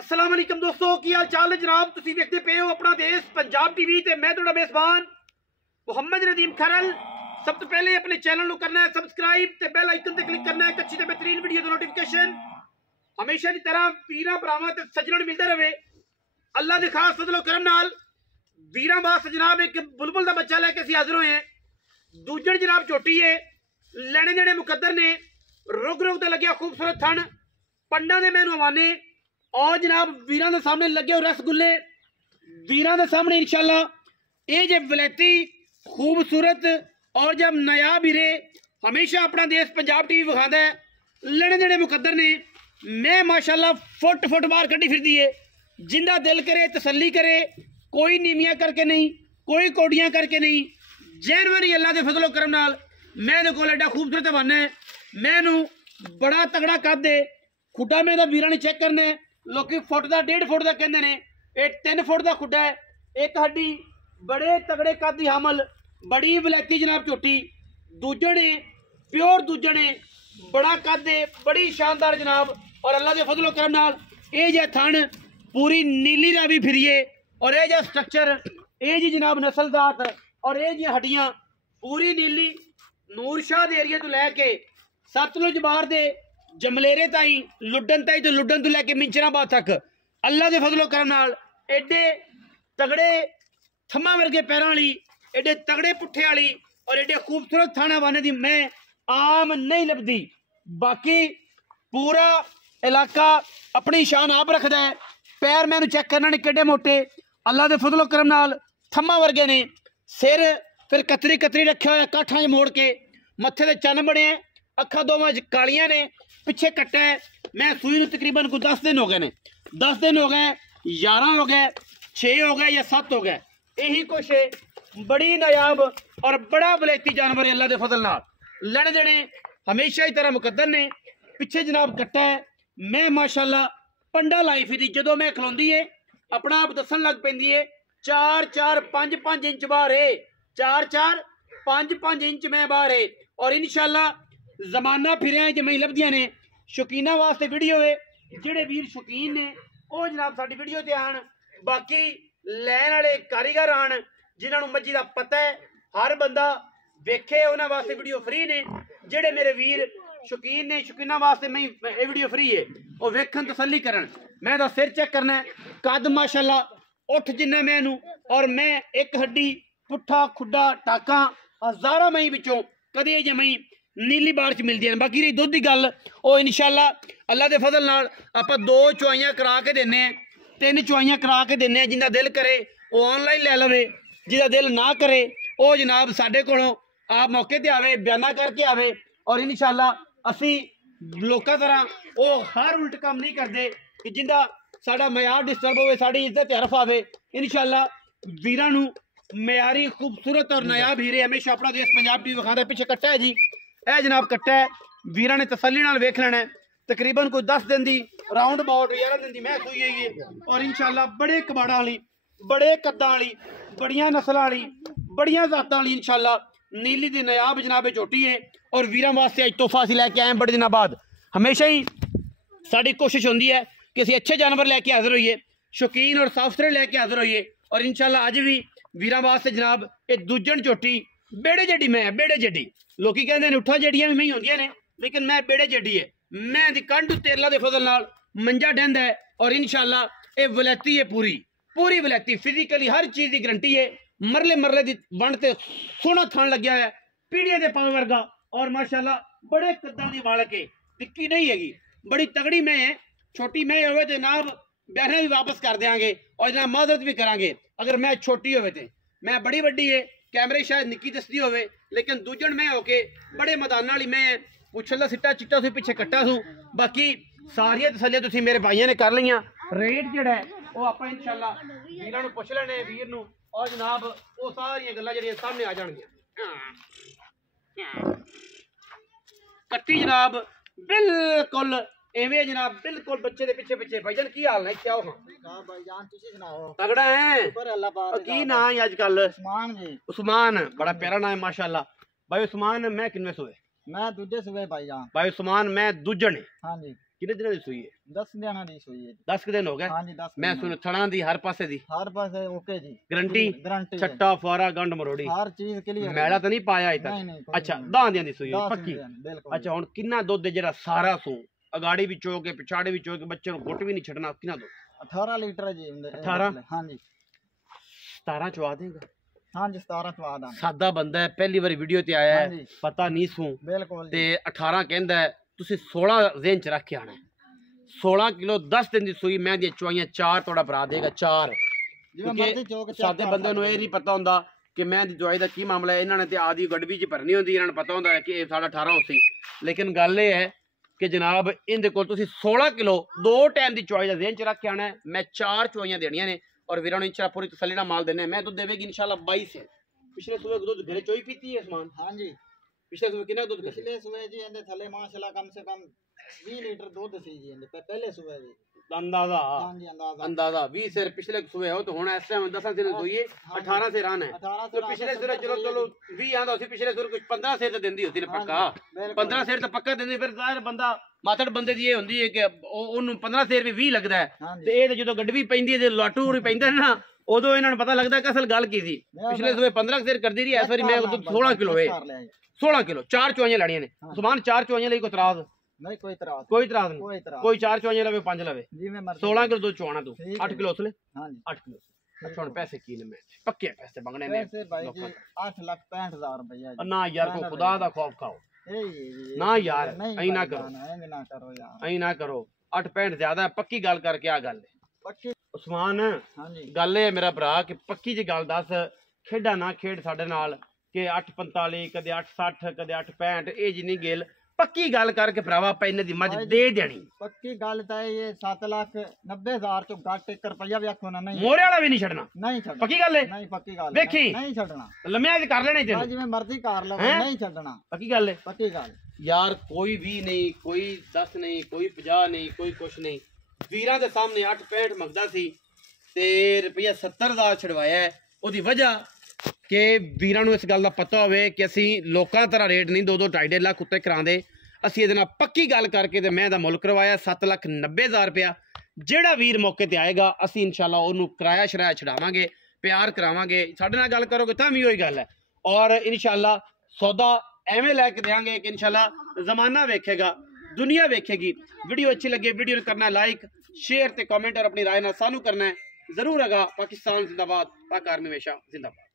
अस्सलाम वालेकुम दोस्तों, की हाल चाल है जनाब। तुसीं देखते पे हो अपना देश पंजाब टीवी ते मैं तुहाडा मेज़बान मुहम्मद नदीम खरल। सब तो पहले अपने चैनल को करना है सब्सक्राइब ते बेल आइकन ते क्लिक करना है एक अच्छी ते बेहतरीन वीडियो दी नोटिफिकेशन हमेशा की तरह वीरां भरावां ते सज्जणां मिलता रहे। अल्लाह के खास फजलो करम नाल वीरां वास्ते जनाब एक बुलबुल का बच्चा लैके असीं हाजिर होए हैं। दूजण जनाब झोटी है, लैने देने मुकद्दर ने, रुग रुग ते लग्या खूबसूरत थन, पंडा दे मैनू हवाने और जनाब वीरां दे सामने लगे हो रसगुल्ले। वीरां दे सामने इंशाल्लाह ये जे वलैती खूबसूरत और जब नायाब हीरे हमेशा अपना देश पंजाब टीवी विखादा है। लेने देने मुकद्दर ने, मैं माशाल्लाह फुट फुट बाहर कड्डी फिरदी है। जिंदा दिल करे तसल्ली करे, कोई नीमियां करके नहीं, कोई कोडियां करके नहीं, जैनवरी अल्लाह के फजलो करम नाल मैं दे कोल एडा खूबसूरत हवाना है। मैनू बड़ा तगड़ा कद दे खुड्डा मैं वीरां ने चेक करना है। लोग फुट का 1.5 फुट का कहते हैं, ये 3 फुट का खुड्डा है। एक हड्डी बड़े तगड़े कद की हमल, बड़ी वलैती जनाब झोटी। दूजणे प्योर दूजणे बड़ा कद है, बड़ी शानदार जनाब। और अल्लाह के फजलो करम नाल ये जे थन पूरी नीली दा भी फिरिए और ये जे स्ट्रक्चर ये जी जनाब नस्लदात और ये जी हड्डियां पूरी नीली। नूर शाह दे एरिया तो लैके सतलुज बार दे जमलेरे ताई लुडन ताई तो लुडन तो लैके मिंचराबाद तक अल्लाह के फजलो करम नाल एडे तगड़े थम्मा वर्गे पैरों वाली, एडे तगड़े पुट्ठे वाली और एडे खूबसूरत थाना वाने दी मैं आम नहीं लभदी। बाकी पूरा इलाका अपनी शान आप रखता है। पैर मैनू चेक करना ने केडे मोटे, अल्लाह के फजलो करम नाल थम्मा वर्गे ने। सिर फिर कतरी कतरी रखा हुआ काठा मोड़ के, मत्थे दे चन्न बने हैं, अखा दोवां कालियां ने, पिछे कट्टा है। मैं सूई नूं तकरीबन कोई 10 दिन हो गए ने, 10 दिन हो गए, 11 हो गए, 6 हो गए या 7 हो गए, यही कुछ है। बड़ी नायाब और बड़ा वलैती जानवर है अल्लाह के फजल नाल। लड़ देने हमेशा ही तरह मुकद्दर ने। पिछे जनाब कट्टा है। मैं माशाल्लाह पंडा लाई फिरी जदों मैं खलोंदी है अपना आप दसन लग पैंदी है। 4-4 5-5 इंच बाहर है, 4-4 5-5 इंच मैं बाहर है। और इंशाल्लाह जमाना फिर जमई लभदियां ने। शौकीना वास्ते वीडियो है, जेडे वीर शौकीन ने वो जनाब साडी वीडियो ते आन। बाकी लैन वाले कारीगर आन जिन्होंने मज्जी का पता है, हर बंदा वेखे, उन्होंने वास्ते वीडियो फ्री ने। जेडे मेरे वीर शौकीन ने, शौकीना वास्ते मैं ये वीडियो फ्री है, वो वेखन तसल्ली करन। मैं तो सिर चेक करना है, कद माशाल्लाह उठ जिन्ना मैनू, और मैं एक हड्डी पुट्ठा खुड्डा टाका हजारा मई विचों कदे जमई नीली बार च मिलदी है। बाकी रही दुध की गल, वो इंशाल्लाह अल्लाह के फजल नाल आपां 2 चुआइयां करा के देने, 3 चुआइयां करा के देने। जिंदा दिल करे वो ऑनलाइन ले लवे, जिंदा दिल ना करे वो जनाब साडे कोलों आप मौके ते आवे, बयाना करके आवे। और इंशाल्लाह असी लोकां तरह वो हर उल्ट काम नहीं करते कि जिंदा साडा मयार डिस्टर्ब होवे, साडी इज्जत हरफ आवे। इंशाल्लाह वीरां नूं मयारी खूबसूरत और नायाब हीरे हमेशा अपना देश पंजाब टीवी विखांदा। पिछे कट्टा है जी, ए जनाब कट्टा है। वीरां ने तसल्ली नाल वेख लेना है। तकरीबन कोई 10 दिन की राउंड अबाउट 11 दिन की मैं सूई है। और इंशाल्लाह बड़े कबाड़ा वाली, बड़े कद्दां वाली, बड़ियां नस्लां वाली, बड़ियां जातां वाली इंशाल्लाह नीली दी नायाब जनाब झोटी है। और वीरां वास्ते अज तोहफा असीं लैके आए बड़े दिनों बाद। हमेशा ही साडी कोशिश होंदी है कि असीं अच्छे जानवर लैके हाजिर होइए, शौकीन और साफ सुथरे लैके हाजिर होइए। और इंशाल्लाह अज भी वीरां वास्ते जनाब ये दूजण झोटी बेड़े जड्डी मैं, बेड़े जड्डी लोकी कहते हैं उठा जड्डियां भी मैं होंदियां ने, लेकिन मैं बेड़े जड्डी है। मैं दी कंड ते अल्लाह दे फजल नाल मंजा डंदा है। और इंशाल्लाह ये वलैती है, पूरी पूरी वलैती, फिजिकली हर चीज़ की गारंटी है। मरले मरले दी वंड ते सोहना थान लग्या है, पीढ़ियां दे पावे वर्गा। और माशाल्लाह बड़े कद्दां दी वालक है, टिक्की नहीं हैगी, बड़ी तगड़ी मैं है। छोटी मैं होवे तो जनाब बहना भी वापस कर देंगे और जनाब माजरत भी करांगे। अगर मैं छोटी होवे तो मैं बड़ी वड्डी है, कैमरे शायद निक्की दसदी होवे, लेकिन दूजण मैं होके बड़े मैदान वाली मैं पुछला सिट्टा चिट्टा सू पिछे कट्टा सू। बाकी सारियां तसल्लियां तुसीं मेरे भाइयों ने कर लियां। रेट जिहड़ा है वो आपां इंशाल्लाह वीरां नूं पुछ लैणे, वीर नूं, और जनाब वो सारियां गल्लां जिहड़ियां सामने आ जाणगियां। कट्टी जनाब बिल्कुल एवें जनाब, बिल्कुल बच्चे दे पिछे पिछे। भाईजान की हाल है, क्या हो भाईजान तुसी सुनाओ? तगड़ा है। अल्लाह पाक की नाम है आजकल? उस्मान जी। उस्मान, बड़ा प्यारा नाम है माशाल्लाह। भाई उस्मान मैं किन्ने सोए? मैं दूजे सुबह भाईजान। भाई उस्मान मैं दूजण है। हां जी। ਕਿੰਨੇ ਦਿਨਾਂ ਦੀ ਸੂਈ ਹੈ? 10 ਦਿਨਾਂ ਦੀ ਸੂਈ ਹੈ ਜੀ। 10 ਦਿਨ ਹੋ ਗਏ। ਹਾਂਜੀ 10 ਮੈਂ ਸੁਣ ਥਣਾ ਦੀ ਹਰ ਪਾਸੇ ਦੀ ਹਰ ਪਾਸੇ ਓਕੇ ਜੀ। ਗਰੰਟੀ ਛੱਟਾ ਫੁਆਰਾ ਗੰਢ ਮਰੋੜੀ ਹਰ ਚੀਜ਼ ਕਲੀਅਰ। ਮੈਲਾ ਤਾਂ ਨਹੀਂ ਪਾਇਆ ਅਜੇ ਨਹੀਂ, ਤੱਕ? ਅੱਛਾ 10 ਦਿਨਾਂ ਦੀ ਸੂਈ ਹੈ ਪੱਕੀ। ਬਿਲਕੁਲ। ਅੱਛਾ ਹੁਣ ਕਿੰਨਾ ਦੁੱਧ ਹੈ ਜਿਹੜਾ ਸਾਰਾ ਸੂ ਅਗਾੜੀ ਵਿੱਚੋਂ ਕੇ ਪਿਛਾੜੇ ਵਿੱਚੋਂ ਕੇ ਬੱਚੇ ਨੂੰ ਗੁੱਟ ਵੀ ਨਹੀਂ ਛੱਡਣਾ? ਕਿੰਨਾ ਦੁੱਧ? 18 ਲੀਟਰ ਹੈ ਜੀ। 18? ਹਾਂਜੀ 17 ਚਵਾ ਦੇਗਾ? ਹਾਂਜੀ 17 ਚਵਾ ਦਾਂ। ਸਾਦਾ ਬੰਦਾ ਹੈ, ਪਹਿਲੀ ਵਾਰੀ ਵੀਡੀਓ ਤੇ ਆਇਆ ਹੈ, ਹਾਂਜੀ। ਪਤਾ ਨਹੀਂ ਸੂ ਬਿਲਕੁਲ ਤੇ 18 ਕਹਿੰਦਾ ਹੈ, ਤੁਸੀਂ 16 ਜ਼ਿਹਨ ਚ ਰੱਖ ਕੇ ਆਣਾ 16 ਕਿਲੋ 10 ਦਿਨ ਦੀ ਸੂਈ ਮੈਂ ਦੀਆਂ ਚਵਾਈਆਂ 4 ਤੁਹਾਡਾ ਭਰਾ ਦੇਗਾ 4। ਜਿਵੇਂ ਮਰਜ਼ੀ ਚੋਕ ਸਾਦੇ ਬੰਦੇ ਨੂੰ ਇਹ ਨਹੀਂ ਪਤਾ ਹੁੰਦਾ ਕਿ ਮੈਂ ਦੀ ਦਵਾਈ ਦਾ ਕੀ ਮਾਮਲਾ ਹੈ। ਇਹਨਾਂ ਨੇ ਤੇ ਆਦੀ ਗੜਵੀ ਚ ਭਰਨੀ ਹੁੰਦੀ, ਇਹਨਾਂ ਨੂੰ ਪਤਾ ਹੁੰਦਾ ਹੈ ਕਿ ਇਹ ਸਾਡਾ 18 ਸੀ। ਲੇਕਿਨ ਗੱਲ ਇਹ ਹੈ ਕਿ ਜਨਾਬ ਇਹਦੇ ਕੋਲ ਤੁਸੀਂ 16 ਕਿਲੋ 2 ਟਾਈਮ ਦੀ ਚਵਾਈ ਦਾ ਜ਼ਿਹਨ ਚ ਰੱਖ ਕੇ ਆਣਾ। ਮੈਂ 4 ਚਵਾਈਆਂ ਦੇਣੀਆਂ ਨੇ और वीरों इंशाल्लाह पूरी तसल्ली ना माल देने। मैं दूध देवेगी इंशाल्लाह 22 है। पिछले सुबह दूध घरे चोई पीती है उस्मान? हाँ जी। पिछले सुबह कितना दूध? पिछले सुबह जी इंदे थले माशाल्लाह कम से कम 20 लीटर दूध सी जी इंदे पहले सुबह जी। अंदाजा? हाँ जी अंदाजा 20 से पिछले सुबह हो तो हुन इस टाइम 10 से हुई है 18 से रन है। तो पिछले सुबह चलो चलो 20 आंदा सी, पिछले सुबह कुछ 15 से तो देंदी होती ने पक्का 15 से तो पक्का देंदी। फिर जाहिर बंदा ਮਾਤੜ ਬੰਦੇ ਦੀ ਇਹ ਹੁੰਦੀ ਹੈ ਕਿ ਉਹਨੂੰ 15 ਸੇਰ ਵੀ 20 ਲੱਗਦਾ ਹੈ ਤੇ ਇਹ ਤੇ ਜਦੋਂ ਗੱਡਵੀ ਪੈਂਦੀ ਹੈ ਤੇ ਲਾਟੂ ਉਰੀ ਪੈਂਦਾ ਨਾ ਉਦੋਂ ਇਹਨਾਂ ਨੂੰ ਪਤਾ ਲੱਗਦਾ ਕਿ ਅਸਲ ਗੱਲ ਕੀ ਸੀ। ਪਿਛਲੇ ਸਵੇਰ 15 ਸੇਰ ਕਰਦੀ ਰਹੀ, ਇਸ ਵਾਰੀ ਮੈਂ 16 ਕਿਲੋ ਹੈ 16 ਕਿਲੋ 4 ਚਵਾਈਆਂ ਲੈਣੀਆਂ ਨੇ। ਸੁਭਾਨ 4 ਚਵਾਈਆਂ ਲਈ ਕੋਈ ਇਤਰਾਜ਼ ਨਹੀਂ? ਕੋਈ ਇਤਰਾਜ਼ ਨਹੀਂ। ਕੋਈ 4 ਚਵਾਈਆਂ ਲਵੇ 5 ਲਵੇ, ਜਿਵੇਂ ਮਰਜ਼ੀ 16 ਕਿਲੋ ਦੁੱਧ ਚਵਾਣਾ ਤੂੰ 8 ਕਿਲੋ ਉਸਲੇ। ਹਾਂਜੀ 8 ਕਿਲੋ। ਅੱਛਾ ਹੁਣ ਪੈਸੇ ਕੀ ਨੇ? ਮੈਂ ਪੱਕੇ ਪੈਸੇ ਮੰਗਣੇ ਨੇ ਪੈਸੇ ਭਾਈ ਜੀ 8,65,000 ਰੁਪਇਆ ਜੀ। ਨਾ ਯਾਰ ਕੋ ਖੁਦਾ ਦਾ ਖੌਫ ਖਾਓ ਨਾ ਯਾਰ, ਐਂ ਨਾ ਕਰੋ ਯਾਰ, ਐਂ ਨਾ ਕਰੋ। 8.65 ਜ਼ਿਆਦਾ ਹੈ, ਪੱਕੀ ਗੱਲ ਕਰਕੇ ਆ ਗੱਲ ਪੱਕੀ ਉਸਮਾਨ। ਹਾਂਜੀ ਗੱਲ ਇਹ ਮੇਰਾ ਭਰਾ ਕਿ ਪੱਕੀ ਜੀ ਗੱਲ ਦੱਸ, ਖੇਡਾਂ ਨਾ ਖੇਡ ਸਾਡੇ ਨਾਲ ਕਿ 8.45 ਕਦੇ 8.60 ਕਦੇ 8.65 ਇਹ ਜਿੰਨੀ ਗੇਲ। ਪੱਕੀ ਗੱਲ ਕਰਕੇ ਭਰਾਵਾ ਆਪਾਂ ਇਹਨਾਂ ਦੀ ਮੱਝ ਦੇ ਦੇਣੀ। ਪੱਕੀ ਗੱਲ ਤਾਂ ਇਹ 7,90,000 ਚੋਂ ਘੱਟ 1 ਰੁਪਇਆ ਵੀ ਆਖੋ ਨਾ। ਨਹੀਂ ਮੋਰੇ ਵਾਲਾ ਵੀ ਨਹੀਂ ਛੱਡਣਾ। ਨਹੀਂ ਛੱਡਣਾ। ਪੱਕੀ ਗੱਲ ਹੈ? ਨਹੀਂ ਪੱਕੀ ਗੱਲ ਵੇਖੀ ਨਹੀਂ ਛੱਡਣਾ। ਲੰਮਿਆਂ ਚ ਕਰ ਲੈਣੇ ਤੈਨੂੰ ਜਿਵੇਂ ਮਰਜ਼ੀ ਕਰ ਲਓ, ਨਹੀਂ ਛੱਡਣਾ। ਪੱਕੀ ਗੱਲ ਹੈ? ਪੱਕੀ ਗੱਲ ਯਾਰ ਕੋਈ ਵੀ ਨਹੀਂ, ਕੋਈ 10 ਨਹੀਂ, ਕੋਈ 50 ਨਹੀਂ, ਕੋਈ ਕੁਛ ਨਹੀਂ। ਵੀਰਾਂ ਦੇ ਸਾਹਮਣੇ 8.65 ਮੰਗਦਾ ਸੀ ਤੇ ਰੁਪਈਆ 70,000 ਛਡਵਾਇਆ। ਉਹਦੀ ਵਜ੍ਹਾ ਕਿ ਵੀਰਾਂ ਨੂੰ ਇਸ ਗੱਲ ਦਾ ਪਤਾ ਹੋਵੇ ਕਿ ਅਸੀਂ ਲੋਕਾਂ ਤਰ੍ਹਾਂ ਰੇਟ ਨਹੀਂ 2-2 2.5 ਲੱਖ ਉੱਤੇ ਕਰਾਉਂਦੇ। ਅਸੀਂ ਇਹਦੇ ਨਾਲ ਪੱਕੀ ਗੱਲ ਕਰਕੇ ਤੇ ਮੈਂ ਦਾ ਮੁੱਲ ਕਰਵਾਇਆ 7,90,000 ਰੁਪਇਆ। ਜਿਹੜਾ ਵੀਰ ਮੌਕੇ ਤੇ ਆਏਗਾ ਅਸੀਂ ਇਨਸ਼ਾਅੱਲਾ ਉਹਨੂੰ ਕਿਰਾਇਆ ਸ਼ਰਾਇਆ ਛਡਾਵਾਂਗੇ, ਪਿਆਰ ਕਰਾਵਾਂਗੇ। ਸਾਡੇ ਨਾਲ ਗੱਲ ਕਰੋਗੇ ਤਾਂ ਵੀ ਉਹੀ ਗੱਲ ਹੈ। ਔਰ ਇਨਸ਼ਾਅੱਲਾ ਸੌਦਾ ਐਵੇਂ ਲੈ ਕੇ ਦੇਾਂਗੇ ਕਿ ਇਨਸ਼ਾਅੱਲਾ ਜ਼ਮਾਨਾ ਵੇਖੇਗਾ, ਦੁਨੀਆ ਵੇਖੇਗੀ। ਵੀਡੀਓ अच्छी लगे वीडियो ਨੂੰ करना लाइक शेयर ते कमेंट और अपनी राय ना सानू करना है जरूर। अगा पाकिस्तान जिंदाबाद, पाक आर्मी हमेशा जिंदाबाद।